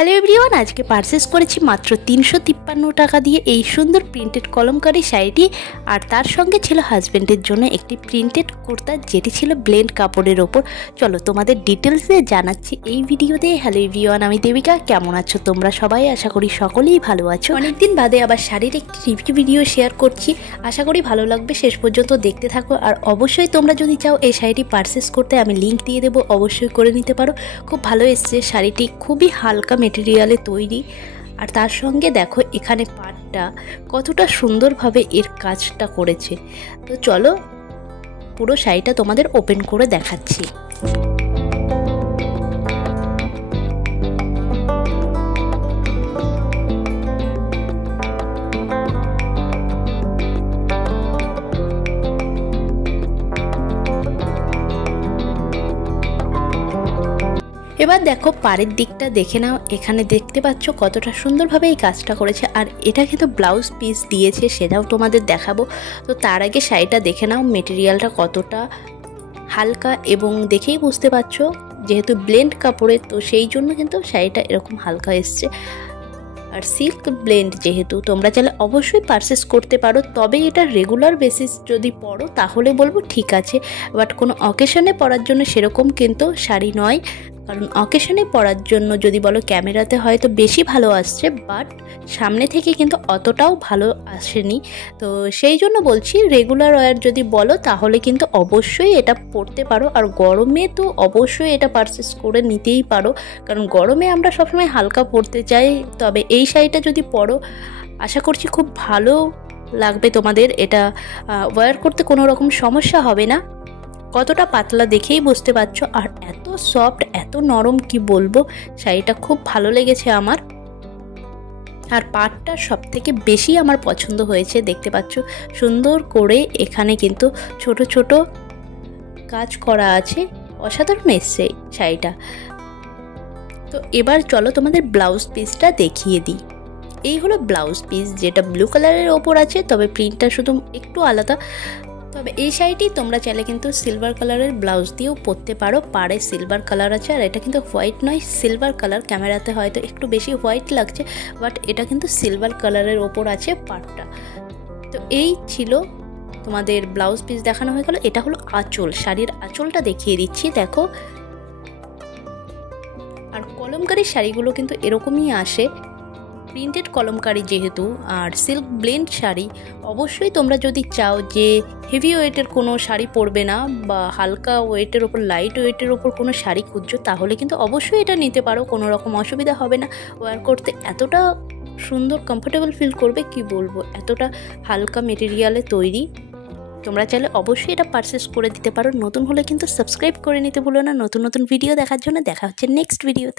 Hello everyone, আজকে purchase করেছি মাত্র 353 টাকা দিয়ে এই সুন্দর প্রিন্টেড কলমকারী শাড়িটি। আর তার সঙ্গে ছিল হাজব্যান্ডের জন্য একটি প্রিন্টেড কুর্তা, যেটি ছিল ব্লেন্ড কাপড়ের ওপর। চলো তোমাদের ডিটেলসে জানাচ্ছি এই ভিডিওতে। হ্যালো এভরিওয়ান, আমি দেবিকা। কেমন আছো তোমরা সবাই? আশা করি সকলেই ভালো আছো। অনেকদিন বাদে আবার শাড়ির একটি রিভিউ ভিডিও শেয়ার করছি, আশা করি ভালো লাগবে। শেষ পর্যন্ত দেখতে থাকো। আর অবশ্যই তোমরা যদি চাও এই শাড়িটি পারচেস করতে, আমি লিঙ্ক দিয়ে দেবো, অবশ্যই করে নিতে পারো। খুব ভালো এসছে শাড়িটি, খুবই হালকা মেটেরিয়ালে তৈরি। আর তার সঙ্গে দেখো এখানে পাটটা কতটা সুন্দরভাবে এর কাজটা করেছে। তো চলো পুরো শাড়িটা তোমাদের ওপেন করে দেখাচ্ছি। এবার দেখো পাড়ের দিকটা দেখে নাও। এখানে দেখতে পাচ্ছ কতটা সুন্দরভাবে এই কাজটা করেছে। আর এটা কিন্তু ব্লাউজ পিস দিয়েছে, সেটাও তোমাদের দেখাবো। তো তার আগে শাড়িটা দেখে নাও, মেটেরিয়ালটা কতটা হালকা, এবং দেখেই বুঝতে পারছো যেহেতু ব্লেন্ড কাপড়ের, তো সেই জন্য কিন্তু শাড়িটা এরকম হালকা এসছে। আর সিল্ক ব্লেন্ড যেহেতু, তোমরা চাইলে অবশ্যই পারচেস করতে পারো। তবে এটা রেগুলার বেসিস যদি পরো তাহলে বলবো ঠিক আছে, বাট কোনো অকেশনে পরার জন্য সেরকম কিন্তু শাড়ি নয়। কারণ অকেশনে পরার জন্য যদি বলো ক্যামেরাতে হয়তো বেশি ভালো আসছে, বাট সামনে থেকে কিন্তু অতটাও ভালো আসেনি। তো সেই জন্য বলছি, রেগুলার ওয়্যার যদি বলো তাহলে কিন্তু অবশ্যই এটা পরতে পারো। আর গরমে তো অবশ্যই এটা পারচেস করে নিতেই পারো, কারণ গরমে আমরা সবসময় হালকা পরতে চাই। তবে এই শাড়িটা যদি পরো, আশা করছি খুব ভালো লাগবে তোমাদের। এটা ওয়্যার করতে কোনো রকম সমস্যা হবে না। কতটা পাতলা দেখেই বুঝতে পারছো। আর এত সফট, এত নরম, কি বলবো, শাড়িটা খুব ভালো লেগেছে আমার। আর পাটটা সব থেকে বেশি আমার পছন্দ হয়েছে। দেখতে পাচ্ছ সুন্দর করে এখানে কিন্তু ছোট ছোট কাজ করা আছে, অসাধারণ এসছে শাড়িটা। তো এবার চলো তোমাদের ব্লাউজ পিসটা দেখিয়ে দিই। এই হলো ব্লাউজ পিস, যেটা ব্লু কালারের ওপর আছে, তবে প্রিন্টটা শুধু একটু আলাদা। তবে এই শাড়িটি তোমরা চাইলে কিন্তু সিলভার কালারের ব্লাউজ দিয়েও পরতে পারো। পাড়ে সিলভার কালার আছে, আর এটা কিন্তু হোয়াইট নয়, সিলভার কালার। ক্যামেরাতে হয়তো একটু বেশি হোয়াইট লাগছে, বাট এটা কিন্তু সিলভার কালারের ওপর আছে পাড়টা। তো এই ছিল তোমাদের ব্লাউজ পিস দেখানো হয়ে গেল। এটা হলো আঁচল, শাড়ির আঁচলটা দেখিয়ে দিচ্ছি, দেখো। আর কলমকারী শাড়িগুলো কিন্তু এরকমই আসে, প্রিন্টেড কলমকারী যেহেতু। আর সিল্ক ব্লেন্ড শাড়ি, অবশ্যই তোমরা যদি চাও যে হেভি ওয়েটের কোনো শাড়ি পরবে না, বা হালকা ওয়েটের ওপর, লাইট ওয়েটের ওপর কোনো শাড়ি খুঁজছো, তাহলে কিন্তু অবশ্যই এটা নিতে পারো। কোনো রকম অসুবিধা হবে না ওয়্যার করতে। এতটা সুন্দর কমফোর্টেবল ফিল করবে, কি বলবো, এতটা হালকা মেটেরিয়ালে তৈরি। তোমরা চাইলে অবশ্যই এটা পারচেস করে দিতে পারো। নতুন হলে কিন্তু সাবস্ক্রাইব করে নিতে ভুলো না নতুন নতুন ভিডিও দেখার জন্য। দেখা হচ্ছে নেক্সট ভিডিওতে।